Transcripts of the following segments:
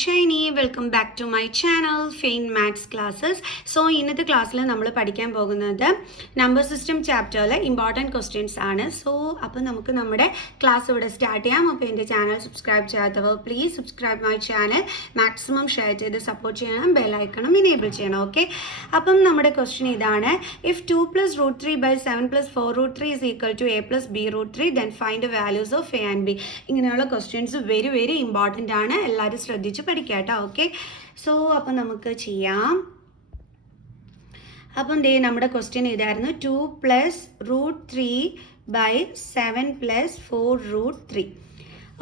Shiny. Welcome back to my channel Fain Maths Classes. So ഇന്നത്തെ ക്ലാസ്സിൽ നമ്മൾ പഠിക്കാൻ പോകുന്നത് നമ്പർ സിസ്റ്റം ചാപ്റ്ററിലെ ഇമ്പോർട്ടൻറ്റ് ക്വസ്റ്റ്യൻസ് ആണ്. സോ അപ്പോൾ നമുക്ക് നമ്മുടെ ക്ലാസ് ഇവിടെ സ്റ്റാർട്ട് ചെയ്യാം. അപ്പോൾ എൻ്റെ ചാനൽ സബ്സ്ക്രൈബ് ചെയ്യാത്തവർ please subscribe my channel, maximum share ചെയ്ത് സപ്പോർട്ട് ചെയ്യണം, ബെല്ലൈക്കണം ഇനേബിൾ ചെയ്യണം. ഓക്കെ, അപ്പം നമ്മുടെ ക്വസ്റ്റ്യൻ ഇതാണ്: if 2 + √3/7 + 4√3 = a + b√3 then find the values of a and b. ഇങ്ങനെയുള്ള ക്വസ്റ്റ്യൻസ് വെരി ഇമ്പോർട്ടൻ്റ് ആണ്. എല്ലാവരും ശ്രദ്ധിച്ച് പഠിക്കാം കേട്ടോ. ഓക്കെ, സോ അപ്പം നമുക്ക് ചെയ്യാം. അപ്പം ദേ നമ്മുടെ ക്വസ്റ്റ്യൻ ഇതായിരുന്നു: 2 + √3/7 + 4√3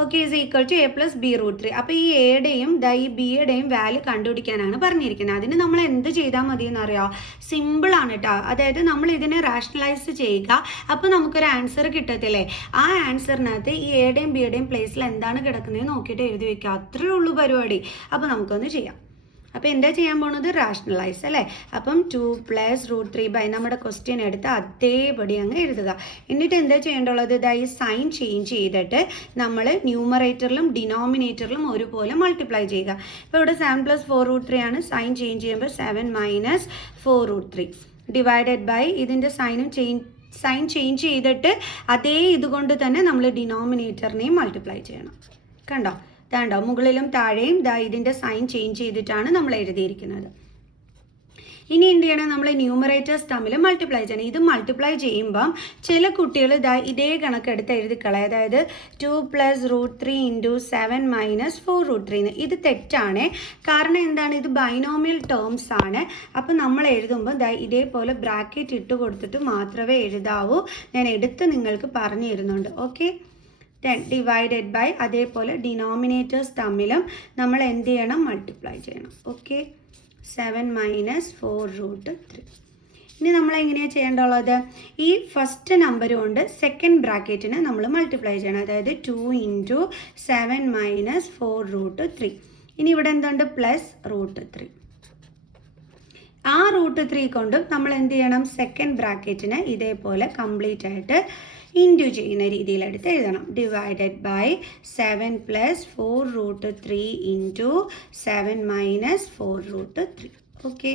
ഓക്കെ = a + b√3. അപ്പോൾ ഈ എയുടെയും ഈ ബിയുടെയും വാല്യൂ കണ്ടുപിടിക്കാനാണ് പറഞ്ഞിരിക്കുന്നത്. അതിന് നമ്മൾ എന്ത് ചെയ്താൽ മതി എന്നറിയാം? സിമ്പിളാണ് കേട്ടോ. അതായത് നമ്മൾ ഇതിനെ റാഷണലൈസ് ചെയ്യുക, അപ്പോൾ നമുക്കൊരു ആൻസർ കിട്ടത്തില്ലേ? ആ ആൻസറിനകത്ത് ഈ എയുടെയും ബിയുടെയും പ്ലേസിൽ എന്താണ് കിടക്കുന്നത് നോക്കിയിട്ട് എഴുതി വയ്ക്കുക. അത്രേ ഉള്ളൂ പരിപാടി. അപ്പോൾ നമുക്കൊന്ന് ചെയ്യാം. അപ്പോൾ എന്താ ചെയ്യാൻ പോകുന്നത്? റാഷണലൈസ് അല്ലേ. അപ്പം 2 + √3 നമ്മുടെ ക്വസ്റ്റ്യൻ എടുത്ത് അതേപടി അങ്ങ് എഴുതുക. എന്നിട്ട് എന്താ ചെയ്യേണ്ടുള്ളത്? ഈ സൈൻ ചേഞ്ച് ചെയ്തിട്ട് നമ്മൾ ന്യൂമറേറ്ററിലും ഡിനോമിനേറ്ററിലും ഒരുപോലെ മൾട്ടിപ്ലൈ ചെയ്യുക. ഇപ്പോൾ ഇവിടെ 7 + 4√3 ആണ്. സൈൻ ചേഞ്ച് ചെയ്യുമ്പോൾ 7 - 4√3 ഡിവൈഡഡ് ബൈ ഇതിൻ്റെ സൈൻ ചേഞ്ച് ചെയ്തിട്ട് അതേ ഇതുകൊണ്ട് തന്നെ നമ്മൾ ഡിനോമിനേറ്ററിനെയും മൾട്ടിപ്ലൈ ചെയ്യണം. കണ്ടോ? മുകളിലും താഴെയും ഇതിൻ്റെ സൈൻ ചേഞ്ച് ചെയ്തിട്ടാണ് നമ്മൾ എഴുതിയിരിക്കുന്നത്. ഇനി എന്ത് ചെയ്യണം? നമ്മൾ ന്യൂമറേറ്റേഴ്സ് തമ്മിൽ മൾട്ടിപ്ലൈ ചെയ്യണം. ഇത് മൾട്ടിപ്ലൈ ചെയ്യുമ്പം ചില കുട്ടികൾ ഇതേ കണക്കെടുത്ത് എഴുതിക്കളയും. അതായത് 2 + √3 × 7 - 4√3. ഇത് തെറ്റാണ്. കാരണം എന്താണ്? ഇത് ബൈനോമിയൽ ടേംസ് ആണ്. അപ്പം നമ്മൾ എഴുതുമ്പോൾ ഇതേപോലെ ബ്രാക്കറ്റ് ഇട്ട് കൊടുത്തിട്ട് മാത്രമേ എഴുതാവൂ. ഞാൻ എടുത്ത് നിങ്ങൾക്ക് പറഞ്ഞു തരുന്നുണ്ട്. ഓക്കെ, ഡിവൈഡഡ് ബൈ അതേപോലെ ഡിനോമിനേറ്റേഴ്സ് തമ്മിലും നമ്മൾ എന്ത് ചെയ്യണം? മൾട്ടിപ്ലൈ ചെയ്യണം. ഓക്കെ, 7 - 4√3. ഇനി നമ്മൾ എങ്ങനെയാണ് ചെയ്യേണ്ടുള്ളത്? ഈ ഫസ്റ്റ് നമ്പർ കൊണ്ട് സെക്കൻഡ് ബ്രാക്കറ്റിനെ നമ്മൾ മൾട്ടിപ്ലൈ ചെയ്യണം. അതായത് 2 × 7 - 4√3. ഇനി ഇവിടെ എന്തുണ്ട്? +√3. ആ √3 കൊണ്ട് നമ്മൾ എന്ത് ചെയ്യണം? സെക്കൻഡ് ബ്രാക്കറ്റിനെ ഇതേപോലെ കംപ്ലീറ്റ് ആയിട്ട് ഇൻറ്റു ചെയ്യുന്ന രീതിയിലെടുത്ത് എഴുതണം. Divided by 7 + 4√3 × 7 - 4√3. ഓക്കെ,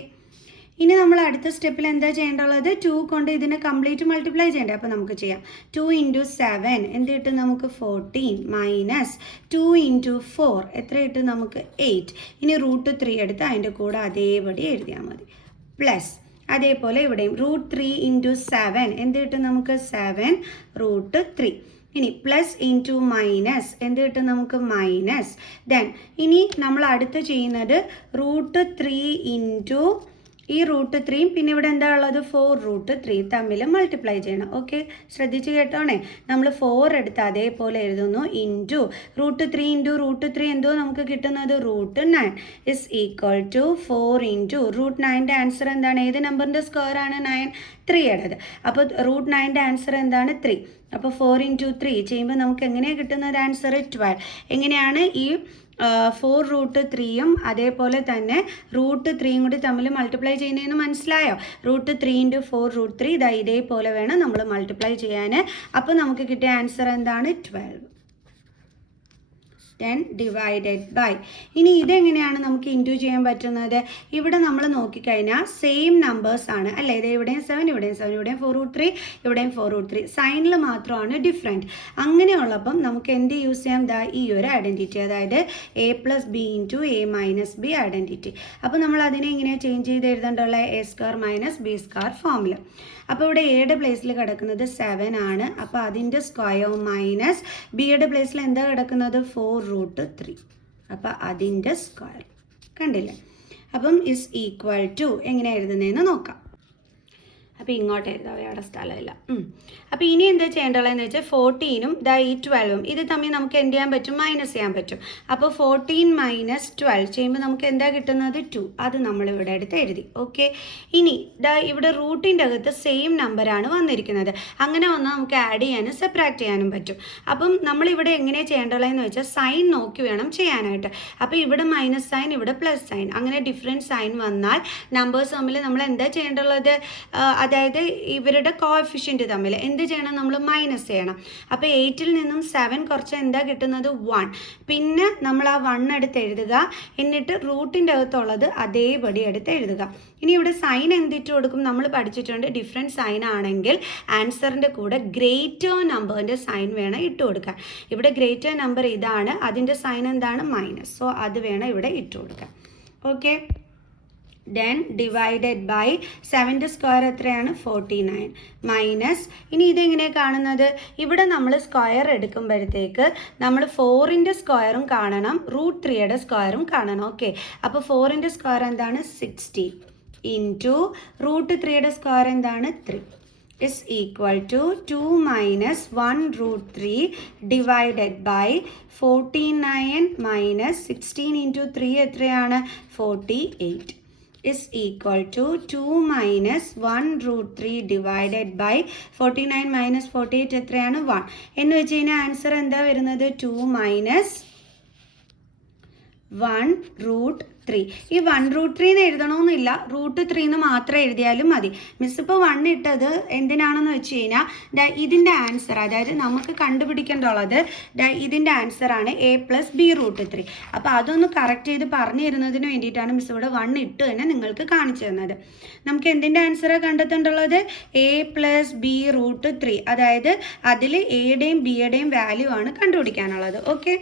ഇനി നമ്മൾ അടുത്ത സ്റ്റെപ്പിൽ എന്താ ചെയ്യേണ്ടുള്ളത്? 2 കൊണ്ട് ഇതിനെ കംപ്ലീറ്റ് മൾട്ടിപ്ലൈ ചെയ്യേണ്ടത്. അപ്പോൾ നമുക്ക് ചെയ്യാം. 2 × 7 എന്ത് കിട്ടും നമുക്ക്? 14 - 2 × 4 എത്ര കിട്ടും നമുക്ക്? 8. ഇനി √3 എടുത്ത് അതിൻ്റെ കൂടെ അതേപടി എഴുതിയാൽ മതി. പ്ലസ് അതേപോലെ ഇവിടെയും √3 × 7 എന്ത് കിട്ടും നമുക്ക്? 7√3. ഇനി പ്ലസ് ഇൻറ്റു മൈനസ് എന്ത് കിട്ടും നമുക്ക്? മൈനസ്. ദെൻ ഇനി നമ്മൾ അടുത്ത് ചെയ്യുന്നത് √3 ഇൻറ്റു ഈ √3 പിന്നെ ഇവിടെ എന്താ ഉള്ളത്? 4√3 തമ്മിൽ മൾട്ടിപ്ലൈ ചെയ്യണം. ഓക്കെ, ശ്രദ്ധിച്ച് കേട്ടോണേ. നമ്മൾ 4 എടുത്ത് അതേപോലെ എഴുതുന്നു. ഇൻറ്റു √3 × √3 എന്തോ നമുക്ക് കിട്ടുന്നത്? √9 = 4 ഇൻറ്റു √9ൻ്റെ ആൻസർ എന്താണ്? ഏത് നമ്പറിൻ്റെ സ്ക്വയർ ആണ്? 9. 3യുടേത്. അപ്പോൾ √9ൻ്റെ ആൻസർ എന്താണ്? 3. അപ്പോൾ 4 × 3 ചെയ്യുമ്പോൾ നമുക്ക് എങ്ങനെയാണ് കിട്ടുന്നത്? ആൻസർ 12. എങ്ങനെയാണ് ഈ 4√3യും അതേപോലെ തന്നെ √3യും കൂടി തമ്മിൽ മൾട്ടിപ്ലൈ ചെയ്യുന്നതെന്ന് മനസ്സിലായോ? √3 × 4√3 ഇതേപോലെ വേണം നമ്മൾ മൾട്ടിപ്ലൈ ചെയ്യാൻ. അപ്പോൾ നമുക്ക് കിട്ടിയ ആൻസർ എന്താണ്? 12. Divided by. ഇനി ഇതെങ്ങനെയാണ് നമുക്ക് ഇൻറ്റു ചെയ്യാൻ പറ്റുന്നത്? ഇവിടെ നമ്മൾ നോക്കിക്കഴിഞ്ഞാൽ സെയിം നമ്പേഴ്സ് ആണ് അല്ലേ? ഇവിടെയും 7, ഇവിടെയും 7, ഇവിടെയും 4√3, ഇവിടെയും 4√3. സൈനിൽ മാത്രമാണ് ഡിഫറെൻറ്റ്. അങ്ങനെയുള്ളപ്പം നമുക്ക് എന്ത് യൂസ് ചെയ്യാം? ഈ ഒരു ഐഡൻറ്റിറ്റി, അതായത് a + b × a - b identity. അപ്പോൾ നമ്മൾ അതിനെ ഇങ്ങനെ ചേഞ്ച് ചെയ്ത് എഴുതേണ്ടുള്ള a² - b² ഫോമിൽ. അപ്പോൾ ഇവിടെ എയുടെ പ്ലേസിൽ കിടക്കുന്നത് 7 ആണ്. അപ്പോൾ അതിൻ്റെ സ്ക്വയർ മൈനസ് ബിയുടെ പ്ലേസിൽ എന്താ കിടക്കുന്നത്? 4√3. അപ്പോൾ അതിൻ്റെ സ്ക്വയർ. കണ്ടില്ലേ? അപ്പം = എങ്ങനെ എഴുതുന്നതെന്ന് നോക്കാം. അപ്പോൾ ഇങ്ങോട്ട് എഴുതാം, അവിടെ സ്ഥലമില്ല. അപ്പോൾ ഇനി എന്താ ചെയ്യേണ്ടതെന്ന് വെച്ചാൽ 14ഉം ഈ 12ഉം ഇത് തമ്മിൽ നമുക്ക് എന്ത് ചെയ്യാൻ പറ്റും? മൈനസ് ചെയ്യാൻ പറ്റും. അപ്പോൾ 14 - 12 ചെയ്യുമ്പോൾ നമുക്ക് എന്താ കിട്ടുന്നത്? 2. അത് നമ്മളിവിടെ എടുത്ത് എഴുതി. ഓക്കെ, ഇനി ഇവിടെ റൂട്ടിൻ്റെ അകത്ത് സെയിം നമ്പറാണ് വന്നിരിക്കുന്നത്. അങ്ങനെ വന്നാൽ നമുക്ക് ആഡ് ചെയ്യാനും സബ്ട്രാക്ട് ചെയ്യാനും പറ്റും. അപ്പം നമ്മളിവിടെ എങ്ങനെയാണ് ചെയ്യേണ്ടതെന്ന് വെച്ചാൽ സൈൻ നോക്കി വേണം ചെയ്യാനായിട്ട്. അപ്പോൾ ഇവിടെ മൈനസ് സൈൻ, ഇവിടെ പ്ലസ് സൈൻ, അങ്ങനെ ഡിഫറെൻറ്റ് സൈൻ വന്നാൽ നമ്പേഴ്സ് തമ്മിൽ നമ്മൾ എന്താ ചെയ്യേണ്ടത്? അതായത് ഇവരുടെ കോഎഫിഷ്യൻറ്റ് തമ്മിൽ എന്ത് ചെയ്യണം, നമ്മൾ മൈനസ് ചെയ്യണം. അപ്പോൾ 8ൽ നിന്നും 7 കുറച്ച് എന്താ കിട്ടുന്നത്, 1. പിന്നെ നമ്മൾ ആ 1 എടുത്ത് എഴുതുക, എന്നിട്ട് റൂട്ടിൻ്റെ അകത്തുള്ളത് അതേപടി എടുത്ത് എഴുതുക. ഇനി ഇവിടെ സൈൻ എന്തിട്ട് കൊടുക്കും, നമ്മൾ പഠിച്ചിട്ടുണ്ട് ഡിഫറെൻറ്റ് സൈൻ ആണെങ്കിൽ ആൻസറിൻ്റെ കൂടെ ഗ്രേറ്റർ നമ്പറിൻ്റെ സൈൻ വേണം ഇട്ട് കൊടുക്കാൻ. ഇവിടെ ഗ്രേറ്റർ നമ്പർ ഇതാണ്, അതിൻ്റെ സൈൻ എന്താണ്, മൈനസ്. സോ അത് വേണം ഇവിടെ ഇട്ട് കൊടുക്കാൻ. ഓക്കെ, ദെൻ ഡിവൈഡഡ് ബൈ 7ൻ്റെ സ്ക്വയർ എത്രയാണ്, 49 മൈനസ്. ഇനി ഇതെങ്ങനെയാണ് കാണുന്നത്, ഇവിടെ നമ്മൾ സ്ക്വയർ എടുക്കുമ്പോഴത്തേക്ക് നമ്മൾ 4ൻ്റെ സ്ക്വയറും കാണണം, √3യുടെ സ്ക്വയറും കാണണം. ഓക്കെ, അപ്പോൾ 4ൻ്റെ സ്ക്വയർ എന്താണ്, 60 ഇൻറ്റു √3യുടെ സ്ക്വയർ എന്താണ്, 3 is equal to 2 minus 1√3 divided by 49 minus 16 into 3 എത്രയാണ്, 48 is equal to 2 minus 1√3 divided by 49 minus 48 എത്രയാണ്, 1. എന്ന് വെച്ച് കഴിഞ്ഞാൽ ആൻസർ എന്താ വരുന്നത്, 2 minus 1√3. ഈ 1√3 എന്ന് എഴുതണമെന്നില്ല, √3 എന്ന് മാത്രം എഴുതിയാലും മതി. മിസ് ഇപ്പോൾ 1 ഇട്ടത് എന്തിനാണെന്ന് വെച്ച് കഴിഞ്ഞാൽ ഇതിൻ്റെ ആൻസർ, അതായത് നമുക്ക് കണ്ടുപിടിക്കേണ്ടുള്ളത് ഇതിൻ്റെ ആൻസറാണ് a+b√3. അപ്പോൾ അതൊന്ന് കറക്റ്റ് ചെയ്ത് പറഞ്ഞു തരുന്നതിന് വേണ്ടിയിട്ടാണ് മിസ് ഇവിടെ 1 ഇട്ട് തന്നെ നിങ്ങൾക്ക് കാണിച്ചു തന്നത്. നമുക്ക് എന്തിൻ്റെ ആൻസറാണ് കണ്ടെത്തേണ്ടുള്ളത്, a+b√3. അതായത് അതിൽ എയുടെയും ബിയുടെയും വാല്യൂ ആണ് കണ്ടുപിടിക്കാനുള്ളത്. ഓക്കെ,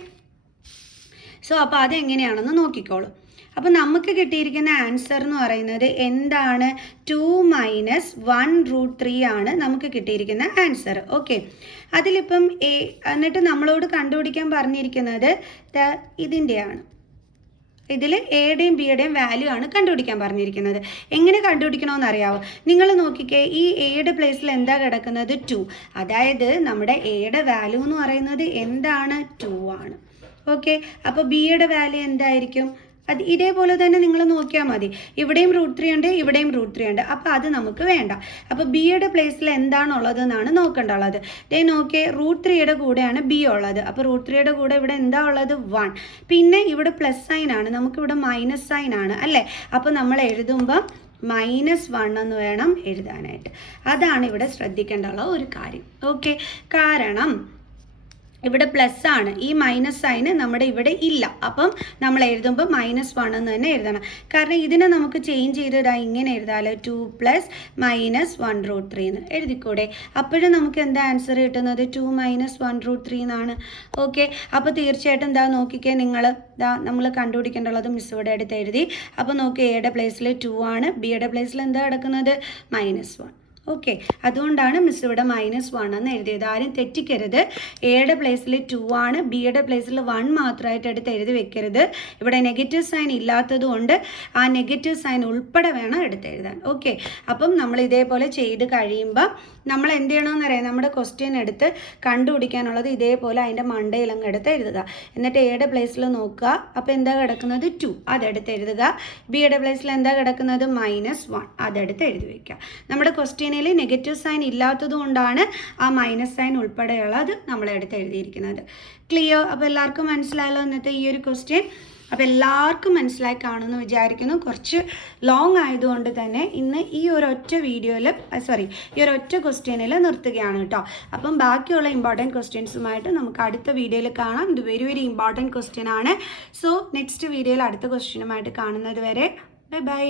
സോ അപ്പോൾ അതെങ്ങനെയാണെന്ന് നോക്കിക്കോളൂ. അപ്പോൾ നമുക്ക് കിട്ടിയിരിക്കുന്ന ആൻസർ എന്ന് പറയുന്നത് എന്താണ്, 2 മൈനസ് 1√3 ആണ് നമുക്ക് കിട്ടിയിരിക്കുന്ന ആൻസർ. ഓക്കെ, അതിലിപ്പം എന്നിട്ട് നമ്മളോട് കണ്ടുപിടിക്കാൻ പറഞ്ഞിരിക്കുന്നത് ഇതിൻ്റെയാണ്. ഇതിൽ എയുടെയും ബിയുടെയും വാല്യൂ ആണ് കണ്ടുപിടിക്കാൻ പറഞ്ഞിരിക്കുന്നത്. എങ്ങനെ കണ്ടുപിടിക്കണമെന്ന് അറിയാവോ, നിങ്ങൾ നോക്കിക്കേ, ഈ എയുടെ പ്ലേസിൽ എന്താ കിടക്കുന്നത്, 2. അതായത് നമ്മുടെ എയുടെ വാല്യൂ എന്ന് പറയുന്നത് എന്താണ്, 2 ആണ്. ഓക്കെ, അപ്പോൾ ബിയുടെ വാല്യൂ എന്തായിരിക്കും, അത് ഇതേപോലെ തന്നെ നിങ്ങൾ നോക്കിയാൽ മതി. ഇവിടെയും √3 ഉണ്ട്, ഇവിടെയും √3 ഉണ്ട്. അപ്പോൾ അത് നമുക്ക് വേണ്ട. അപ്പോൾ ബിയുടെ പ്ലേസിൽ എന്താണുള്ളത് എന്നാണ് നോക്കേണ്ടുള്ളത്. ദേ നോക്കിയേ, √3യുടെ കൂടെയാണ് ബി ഉള്ളത്. അപ്പോൾ √3യുടെ കൂടെ ഇവിടെ എന്താ ഉള്ളത്, 1. പിന്നെ ഇവിടെ പ്ലസ് സൈൻ ആണ്, നമുക്കിവിടെ മൈനസ് സൈൻ ആണ് അല്ലേ. അപ്പോൾ നമ്മൾ എഴുതുമ്പം -1 എന്ന് വേണം എഴുതാനായിട്ട്. അതാണ് ഇവിടെ ശ്രദ്ധിക്കേണ്ടുള്ള ഒരു കാര്യം. ഓക്കെ, കാരണം ഇവിടെ പ്ലസ് ആണ്, ഈ മൈനസ് സൈന് നമ്മുടെ ഇവിടെ ഇല്ല. അപ്പം നമ്മൾ എഴുതുമ്പോൾ -1 എന്ന് തന്നെ എഴുതണം. കാരണം ഇതിനെ നമുക്ക് ചേഞ്ച് ചെയ്ത് ഇങ്ങനെ എഴുതാമല്ലോ, 2 + -1√3 എന്ന് എഴുതിക്കൂടെ. അപ്പോഴും നമുക്ക് എന്താ ആൻസർ കിട്ടുന്നത്, 2 - 1√3 എന്നാണ്. ഓക്കെ, അപ്പോൾ തീർച്ചയായിട്ടും എന്താ നോക്കിക്കേ, നമ്മൾ കണ്ടുപിടിക്കേണ്ടുള്ളത് മിസ് ഇവിടെ എടുത്ത് എഴുതി. അപ്പോൾ നോക്കി, എയുടെ പ്ലേസിൽ 2 ആണ്, ബിയുടെ പ്ലേസിൽ എന്താ കിടക്കുന്നത്, -1. ഓക്കെ, അതുകൊണ്ടാണ് മിസ് ഇവിടെ -1 എന്ന് എഴുതിയത്. ആരും തെറ്റിക്കരുത്. എയുടെ പ്ലേസിൽ 2 ആണ്, ബിയുടെ പ്ലേസിൽ 1 മാത്രമായിട്ട് എടുത്ത് എഴുതി വെക്കരുത്. ഇവിടെ നെഗറ്റീവ് സൈൻ ഇല്ലാത്തത് കൊണ്ട് ആ നെഗറ്റീവ് സൈൻ ഉൾപ്പെടെ വേണം എടുത്ത് എഴുതാൻ. ഓക്കെ, അപ്പം നമ്മൾ ഇതേപോലെ ചെയ്ത് കഴിയുമ്പോൾ നമ്മൾ എന്ത് ചെയ്യണമെന്ന് അറിയാം, നമ്മുടെ ക്വസ്റ്റ്യൻ എടുത്ത് കണ്ടുപിടിക്കാനുള്ളത് ഇതേപോലെ അതിൻ്റെ മണ്ടയിലങ്ങ് എടുത്ത് എഴുതുക. എന്നിട്ട് എയുടെ പ്ലേസിൽ നോക്കുക, അപ്പോൾ എന്താ കിടക്കുന്നത്, 2, അതെടുത്ത് എഴുതുക. ബിയുടെ പ്ലേസിൽ എന്താ കിടക്കുന്നത്, -1, അതെടുത്ത് എഴുതി വയ്ക്കുക. നമ്മുടെ ക്വസ്റ്റ്യൻ നെഗറ്റീവ് സൈൻ ഇല്ലാത്തത് കൊണ്ടാണ് ആ മൈനസ് സൈൻ ഉൾപ്പെടെയുള്ളത് നമ്മൾ എടുത്ത് എഴുതിയിരിക്കുന്നത്. ക്ലിയർ? അപ്പോൾ എല്ലാവർക്കും മനസ്സിലായല്ലോ ഇന്നത്തെ ഈ ഒരു ക്വസ്റ്റ്യൻ. അപ്പോൾ എല്ലാവർക്കും മനസ്സിലായി കാണുമെന്ന് വിചാരിക്കുന്നു. കുറച്ച് ലോങ് ആയതുകൊണ്ട് തന്നെ ഇന്ന് ഈ ഒരൊറ്റ വീഡിയോയിൽ ഈ ഒരൊറ്റ ക്വസ്റ്റ്യനിൽ നിർത്തുകയാണ് കേട്ടോ. അപ്പം ബാക്കിയുള്ള ഇമ്പോർട്ടൻറ്റ് ക്വസ്റ്റ്യൻസുമായിട്ട് നമുക്ക് അടുത്ത വീഡിയോയിൽ കാണാം. ഇത് വെരി ഇമ്പോർട്ടൻറ്റ് ക്വസ്റ്റ്യൻ ആണ്. സോ നെക്സ്റ്റ് വീഡിയോയിൽ അടുത്ത ക്വസ്റ്റ്യനുമായിട്ട് കാണുന്നത് വരെ ബൈ ബൈ.